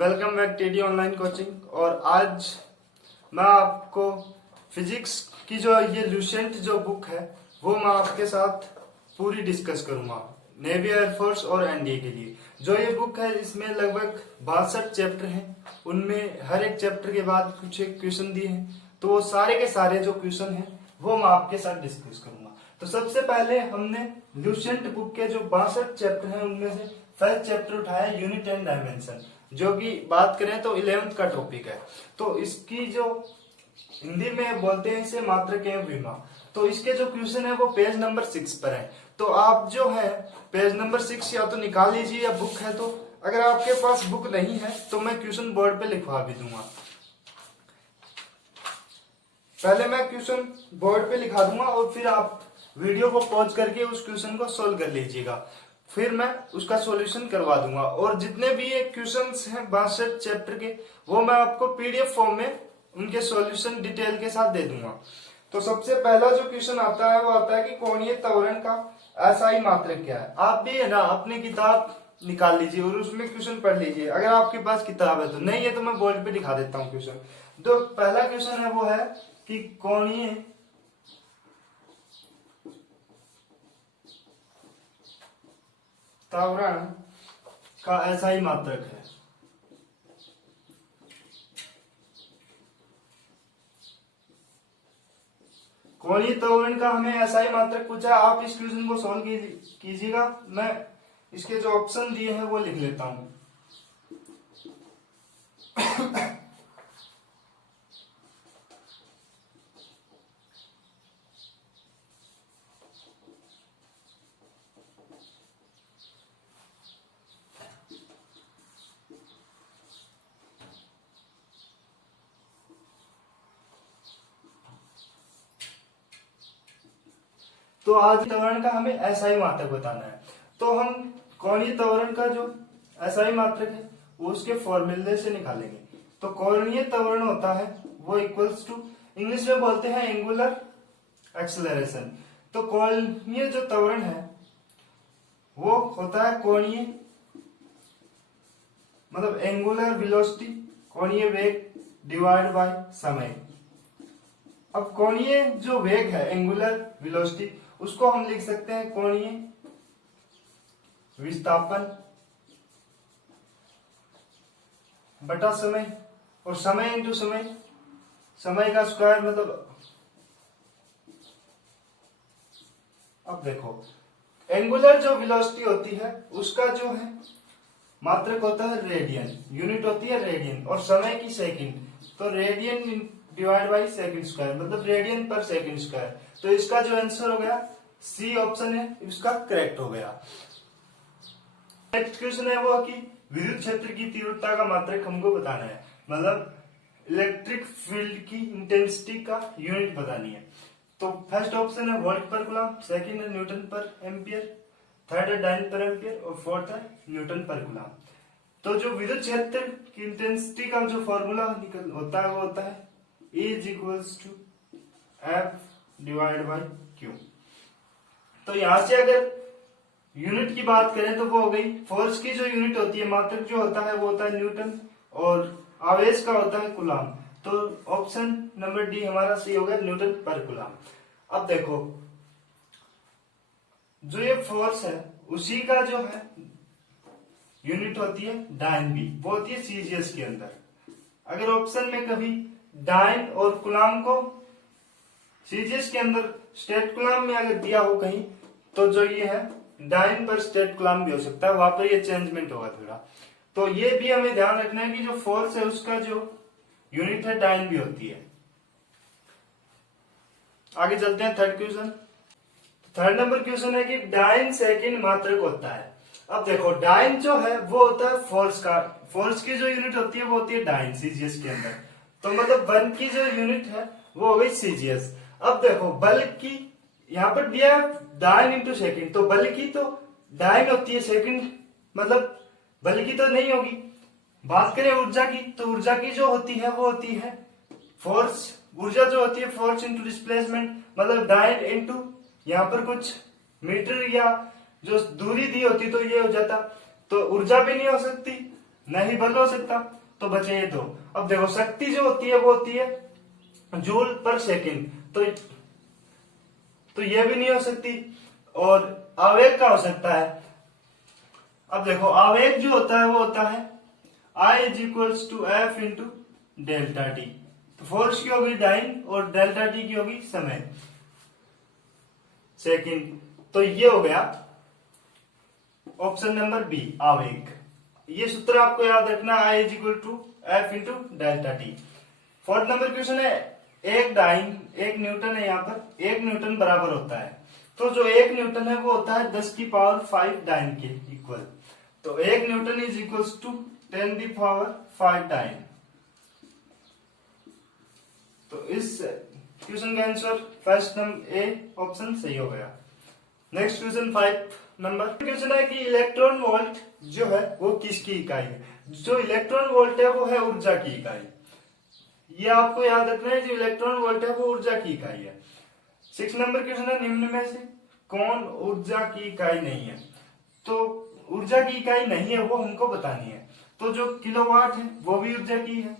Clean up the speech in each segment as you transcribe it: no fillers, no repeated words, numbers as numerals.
Welcome back TD online coaching. और आज मैं आपको फिजिक्स की जो ये लुसेंट जो बुक है वो मैं आपके साथ पूरी डिस्कस करूंगा नेवी एयरफोर्स और एनडीए के लिए। जो ये बुक है इसमें लगभग 62 चैप्टर हैं, उनमें हर एक चैप्टर के बाद कुछ एक क्वेश्चन दिए हैं, तो वो सारे के सारे जो क्वेश्चन हैं वो मैं आपके साथ डिस्कस करूंगा। तो सबसे पहले हमने लुसेंट बुक के जो 62 चैप्टर हैं उनमें से फर्स्ट चैप्टर उठाया यूनिट एंड डायमेंशन, जो कि बात करें तो 11th का टॉपिक है। तो इसकी जो हिंदी में बोलते हैं इसे मात्रक एवं विमा। तो इसके जो क्वेश्चन है वो पेज नंबर 6 पर है। तो आप जो है पेज नंबर 6 या तो निकाल लीजिए या बुक है तो, अगर आपके पास बुक नहीं है तो मैं क्वेश्चन बोर्ड पे लिखवा भी दूंगा। पहले मैं क्वेश्चन बोर्ड पे लिखा दूंगा और फिर आप वीडियो को पॉज करके उस क्वेश्चन को सोल्व कर लीजिएगा, फिर मैं उसका सॉल्यूशन करवा दूंगा। और जितने भी ये क्वेश्चंस हैं 62 चैप्टर के वो मैं आपको पीडीएफ फॉर्म में उनके सॉल्यूशन डिटेल के साथ दे दूंगा। तो सबसे पहला जो क्वेश्चन आता है वो आता है कि कोणीय त्वरण का एसआई मात्रक क्या है। आप भी है ना अपनी किताब निकाल लीजिए और उसमें क्वेश्चन पढ़ लीजिए, अगर आपके पास किताब है तो। नहीं है तो मैं बोर्ड पे दिखा देता हूँ क्वेश्चन। तो पहला क्वेश्चन है वो है कि कोणीय त्वरण का एसआई मात्रक है। कोणीय त्वरण का हमें एसआई मात्रक पूछा। आप इस क्वेश्चन को सॉल्व कीजिएगा। मैं इसके जो ऑप्शन दिए हैं वो लिख लेता हूं। तो आज त्वरण का हमें एसआई मात्रक बताना है। तो हम कोणीय त्वरण का जो एसआई मात्रक है वो उसके फॉर्मूले से निकालेंगे। तो कोणीय त्वरण होता है वो इक्वल्स टू, इंग्लिश में बोलते हैं एंगुलर एक्सेलरेशन। तो कोणीय जो त्वरण है वो होता है कोणीय मतलब एंगुलर वेलोसिटी, कोणीय वेग डिवाइड बाय समय। अब कोणीय जो वेग है एंगुलर वेलोसिटी उसको हम लिख सकते हैं कोणीय विस्थापन बटा समय, और समय इंटू समय, समय का स्क्वायर मतलब। अब देखो एंगुलर जो वेलोसिटी होती है उसका जो है मात्रक होता है रेडियन, यूनिट होती है रेडियन, और समय की सेकंड। तो radian divide by second square मतलब रेडियन पर सेकंड स्क्वायर। तो इसका जो आंसर हो गया सी ऑप्शन है, इसका करेक्ट हो गया। नेक्स्ट क्वेश्चन है वो कि विद्युत क्षेत्र की तीव्रता का मात्रक हमको बताना है, मतलब इलेक्ट्रिक फील्ड की इंटेंसिटी का यूनिट बतानी है। तो फर्स्ट ऑप्शन है वोल्ट पर कूलम, सेकंड है न्यूटन पर एम्पियर, थर्ड है डाइन पर एम्पियर और फोर्थ है न्यूटन पर कूलम। तो जो विद्युत क्षेत्र की इंटेंसिटी का जो फॉर्मूला होता है वो होता है E is equals to F divide by Q। तो यहां से अगर यूनिट की बात करें तो वो हो गई फोर्स की जो यूनिट होती है, मात्रक जो होता है वो होता है न्यूटन, और आवेश का होता है कूलम। तो ऑप्शन नंबर डी हमारा सी हो गया न्यूटन पर कूलम। अब देखो जो ये फोर्स है उसी का जो है यूनिट होती है डाइन बी, वो होती है सीजीएस के अंदर। अगर ऑप्शन में कभी डाइन और कूलम को सीजीएस के अंदर स्टेट कूलम में अगर दिया हो कहीं, तो जो ये है डाइन पर स्टेट कूलम भी हो सकता है, वहां पर ये चेंजमेंट होगा थोड़ा। तो ये भी हमें ध्यान रखना है कि जो फोर्स है उसका जो यूनिट है डाइन भी होती है। आगे चलते हैं third question. Third number question है कि डाइन सेकंड मात्रक होता है। अब देखो डाइन जो है वो होता है फोर्स का, फोर्स की जो यूनिट होती है वो होती है डाइन सीजीएस के अंदर। तो मतलब बल की जो यूनिट है वो हो गई सीजीएस। अब देखो बल की यहां पर दिया डाइन इंटू सेकेंड, तो बल की तो डाइन होती है, सेकेंड मतलब बल की तो नहीं होगी। बात करें ऊर्जा की, तो ऊर्जा की जो होती है वो होती है फोर्स, ऊर्जा जो होती है फोर्स इंटू डिस्प्लेसमेंट, मतलब डाइन इंटू यहाँ पर कुछ मीटर या जो दूरी दी होती तो ये हो जाता। तो ऊर्जा भी नहीं हो सकती, नहीं बल हो सकता, तो बचे ये दो। अब देखो शक्ति जो होती है वो होती है जूल पर सेकेंड, तो ये भी नहीं हो सकती। और आवेग का हो सकता है। अब देखो आवेग जो होता है वो होता है I is equals to F into delta T. तो फोर्स की होगी टाइम और डेल्टा टी की होगी समय, सेकंड। तो ये हो गया ऑप्शन नंबर बी, आवेग। ये सूत्र आपको याद रखना, I is equal to F into delta T. Fourth number question है, एक डाइन, एक न्यूटन है, यहाँ पर एक न्यूटन बराबर होता है। तो जो एक न्यूटन है वो होता है 10 की पावर 5 डाइन के इक्वल। तो एक न्यूटन इज इक्वल्स टू 10 की पावर 5 डाइन। तो इस क्वेश्चन का answer first number A option सही हो गया। नेक्स्ट क्वेश्चन 5 नंबर क्वेश्चन है कि इलेक्ट्रॉन वोल्ट जो है वो किसकी इकाई है। जो इलेक्ट्रॉन वोल्ट है वो है ऊर्जा की इकाई। ये आपको याद रखना है, जो इलेक्ट्रॉन वोल्ट है वो ऊर्जा की इकाई है। 6 नंबर क्वेश्चन है, निम्न में से कौन ऊर्जा की इकाई नहीं है। तो ऊर्जा की इकाई नहीं है वो हमको बतानी है। तो जो किलोवाट है वो भी ऊर्जा की है,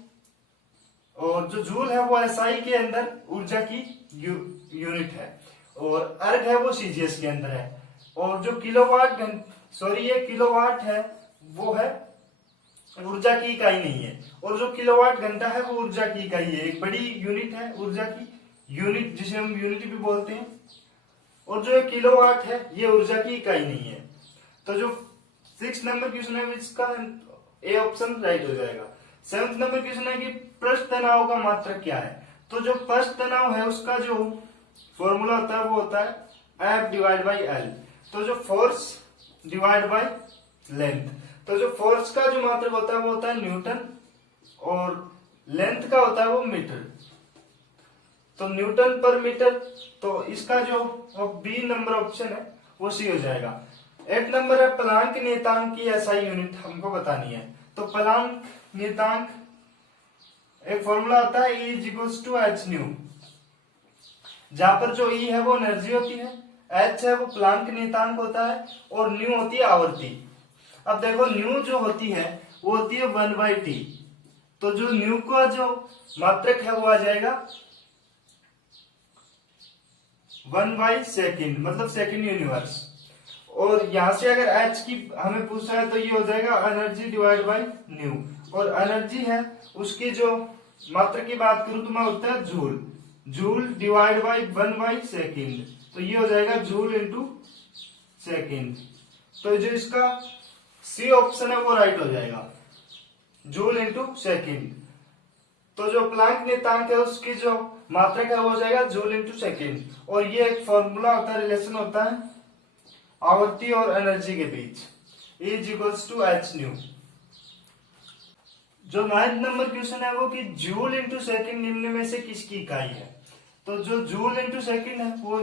और जो जूल है वो एसआई के अंदर ऊर्जा की यूनिट है, और अर्ग है वो सीजीएस के अंदर है। और जो किलोवाट ये किलोवाट है वो है ऊर्जा की इकाई नहीं है, और जो किलोवाट घंटा है वो ऊर्जा की इकाई है, एक बड़ी यूनिट है ऊर्जा की यूनिट, जिसे हम यूनिट भी बोलते हैं। और जो किलोवाट है ये ऊर्जा की इकाई नहीं है। तो जो 6 नंबर क्वेश्चन है इसका ए ऑप्शन राइट हो जाएगा। 7 नंबर क्वेश्चन है कि पृष्ठ तनाव का मात्रक क्या है। तो जो पृष्ठ तनाव है उसका जो फॉर्मूला होता है वो होता है एफ डिवाइड बाई एल। तो जो फोर्स डिवाइड बाई लेंथ, तो जो फोर्स का जो मात्रक होता है वो होता है न्यूटन, और लेंथ का होता है वो मीटर। तो न्यूटन पर मीटर, तो इसका जो बी नंबर ऑप्शन है वो सी हो जाएगा। 8 नंबर है, प्लांक नियतांक की एसआई यूनिट हमको बतानी है। तो प्लांक नियतांक एक फॉर्मूला आता है E is equals to H nu, जहां पर जो E है वो एनर्जी होती है, H है वो प्लांक नियतांक होता है, और न्यू होती है आवृत्ति। अब देखो न्यू जो होती है वो होती है 1/t। तो जो न्यू का जो मात्रक है वो आ जाएगा 1/सेकंड, मतलब सेकंड यूनिवर्स। और यहां से अगर H की हमें पूछा है तो ये हो जाएगा एनर्जी डिवाइड बाई न्यू, और एनर्जी है उसकी जो मात्रा की बात करूं तो मैं होता है जूल, जूल डिवाइड बाई 1/सेकंड। तो ये हो जाएगा जूल इंटू सेकेंड। तो जो इसका सी ऑप्शन है वो राइट हो जाएगा, जूल इंटू सेकेंड। तो जो प्लांक नियतांक है उसकी जो मात्रक है वो हो जाएगा जूल इंटू सेकेंड। और ये एक फॉर्मूला होता है, रिलेशन होता है आवृत्ति और एनर्जी के बीच, E is equals to H nu. जो 9th नंबर क्वेश्चन है वो कि जूल इंटू सेकेंड निम्न में से किसकी इकाई है। तो जो जूल इंटू सेकेंड है वो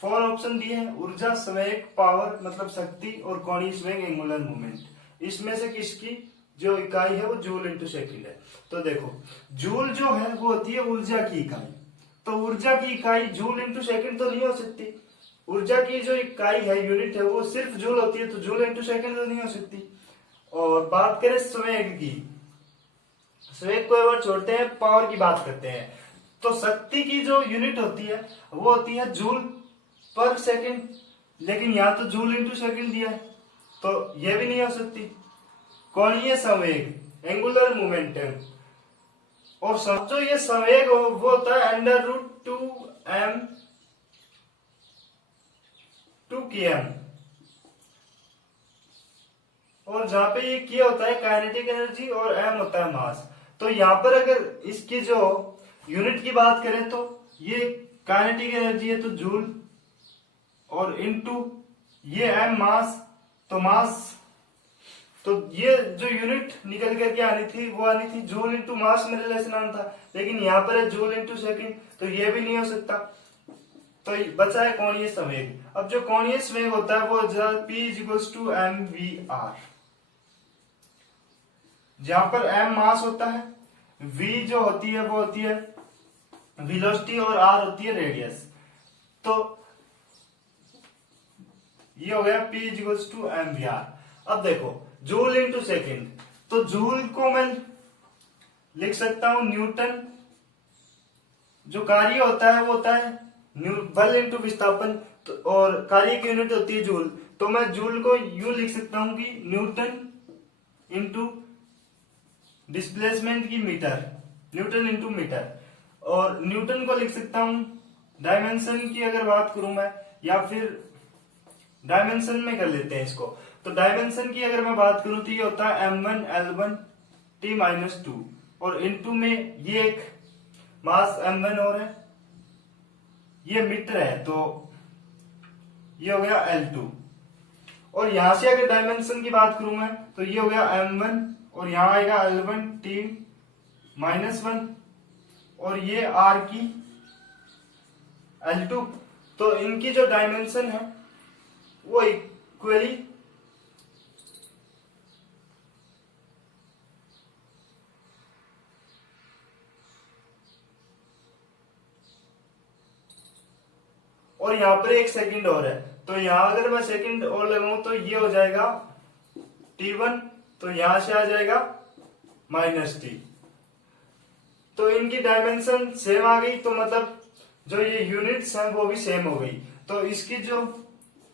4 ऑप्शन दिए हैं, ऊर्जा, संवेग, पावर मतलब शक्ति, और कोणीय संवेग एंगुलर मूवमेंट। इसमें से किसकी जो इकाई है वो जूल इंटू सेकेंड है। तो देखो जूल जो है वो होती है ऊर्जा की इकाई। तो ऊर्जा की इकाई जूल इंटू सेकेंड तो नहीं हो सकती। ऊर्जा की जो इकाई है यूनिट है वो सिर्फ जूल होती है, तो जूल इंटू सेकेंड तो नहीं हो सकती। और बात करें संवेग की, संवेग को एक बार छोड़ते हैं, पावर की बात करते हैं। तो शक्ति की जो यूनिट होती है वो होती है जूल पर सेकंड, लेकिन यहाँ तो जूल इंटू सेकंड दिया है तो ये भी नहीं हो सकती। कोणीय संवेग एंगुलर मोमेंटम, और जो ये संवेग हो वो होता है √2m 2km, और जहां पे ये k होता है काइनेटिक एनर्जी और m होता है मास। तो यहाँ पर अगर इसकी जो यूनिट की बात करें तो ये काइनेटिक एनर्जी है तो जूल, और इनटू ये m मास, तो मास, तो ये जो यूनिट निकल करके आनी थी वो आनी थी जूल इंटू मास में रिलेशन आना था, लेकिन यहाँ पर है जूल इंटू सेकेंड, तो ये भी नहीं हो सकता। तो बचा है कोणीय संवेग। अब जो कोणीय संवेग होता है वो P is equals to mvr, जहां पर m मास होता है, v जो होती है वो होती है वेलोसिटी, और r होती है रेडियस। तो ये हो गया P is equals to mvr। अब देखो जूल इंटू सेकेंड, तो जूल को मैं लिख सकता हूं न्यूटन, जो कार्य होता है वो होता है बल इंटू विस्थापन, और कार्य की यूनिट होती है जूल। तो मैं जूल को यूं लिख सकता हूं कि न्यूटन इंटू डिस्प्लेसमेंट की मीटर, न्यूटन इंटू मीटर। और न्यूटन को लिख सकता हूं, डायमेंशन की अगर बात करूं मैं, या फिर डायमेंशन में कर लेते हैं इसको। तो डायमेंशन की अगर मैं बात करूं तो ये होता है m1 L1 T-2, और इनटू में ये एक मास m1 और है, ये मीटर है, तो ये हो गया L2। और यहां से अगर डायमेंशन की बात करूं मैं तो ये हो गया m1, और यहां आएगा L1 T-1, और ये r की L2। तो इनकी जो डायमेंशन है वो इक्वली और यहां पर एक सेकंड और है, तो यहां अगर मैं सेकंड और लगाऊं तो ये हो जाएगा T1, तो यहां से आ जाएगा -T। तो इनकी डायमेंशन सेम आ गई, तो मतलब जो ये यूनिट्स हैं वो भी सेम हो गई। तो इसकी जो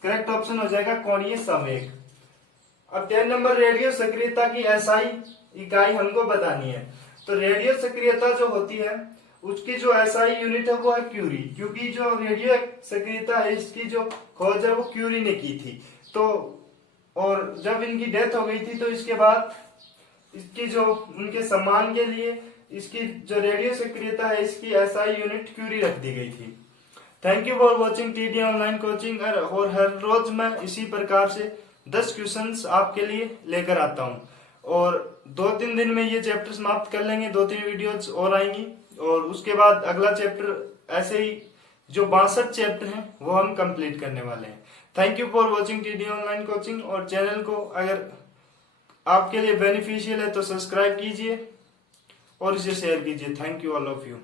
करेक्ट ऑप्शन हो जाएगा कोणीय संवेग। अब 10 नंबर, रेडियो सक्रियता की एसआई इकाई हमको बतानी है। तो रेडियो सक्रियता जो होती है उसकी जो एसआई यूनिट है वो है क्यूरी, क्योंकि जो रेडियो सक्रियता है इसकी जो खोज है वो क्यूरी ने की थी। तो और जब इनकी डेथ हो गई थी तो इसके बाद इसकी जो उनके सम्मान के लिए इसकी जो रेडियो सक्रियता है इसकी एसआई यूनिट क्यूरी रख दी गई थी। Thank you for watching TD online coaching, और हर रोज मैं इसी प्रकार से 10 क्वेश्चंस आपके लिए लेकर आता हूं, और 2-3 दिन में ये चैप्टर समाप्त कर लेंगे, 2-3 वीडियोज और आएंगी, और उसके बाद अगला चैप्टर ऐसे ही जो 62 चैप्टर हैं वो हम कंप्लीट करने वाले हैं। Thank you for watching TD online coaching, और चैनल को अगर आपके लिए बेनिफिशियल है तो सब्सक्राइब कीजिए और इसे शेयर कीजिए। Thank you all of you.